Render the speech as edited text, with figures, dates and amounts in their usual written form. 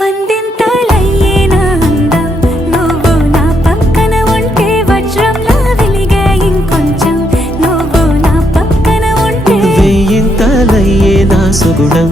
వందింతలయ్యేనా అందం నువ్వు నా పక్కన ఉంటే వజ్రంలా వెలిగే ఇంకొంచెం నువ్వు నా పక్కన ఉంటే వెయ్యింతలయ్యేనా సుగుణం